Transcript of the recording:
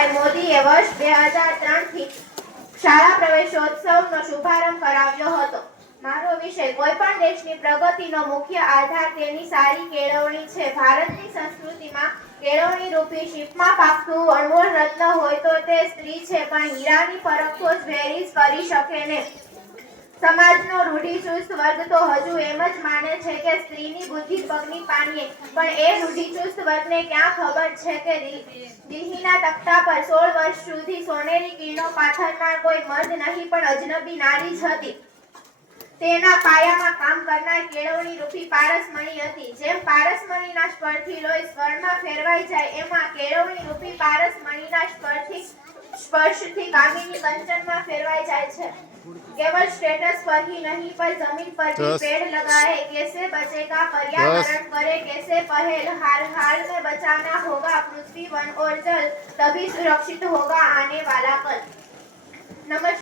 પ્રમુખભાઈ મોદીએ વર્ષ 2003 થી શાળા પ્રવેશોત્સવનો શુભારંભ કરાવ્યો હતો। મારો વિષય કોઈ પણ દેશની પ્રગતિનો મુખ્ય આધાર તેની સારી કેળવણી છે। ભારતની સંસ્કૃતિમાં કેળવણી રૂપી શીપમાં પાકતું અનમોલ રત્ન હોય તો તે સ્ત્રી છે, પણ હીરાની પરખો જ વેરીઝ કરી શકે ને। સમાજનો રૂઢિચુસ્ત વર્ગ તો હજુ એમ જ માને છે કે સ્ત્રીની બુદ્ધિ પગની પાનીએ, પણ એ રૂઢિચુસ્ત વર્ગને ક્યાં ખબર છે કે દિલ્હીના તખ્તા પર 16 વર્ષ સુધી સોનેરી કિરણો પાથરનાર કોઈ મર્દ નહીં પણ અજનબી નારી જ હતી। તેના પાયામાં કામ કરનાર કેળવણી રૂપી પારસમણી હતી। જેમ પારસમણીના સ્પર્શથી લોહી સ્વરમાં ફેરવાઈ જાય, એમાં કેળવણી રૂપી પારસમણીના સ્પર્શથી કામિની કંચનમાં ફેરવાઈ જાય છે। केवल स्टेटस पर ही नहीं पर जमीन पर भी पेड़ लगाए, कैसे बचेगा पर्यावरण, करे कैसे पहल, हाल हाल में बचाना होगा पृथ्वी वन और जल, तभी सुरक्षित होगा आने वाला कल। नमस्कार।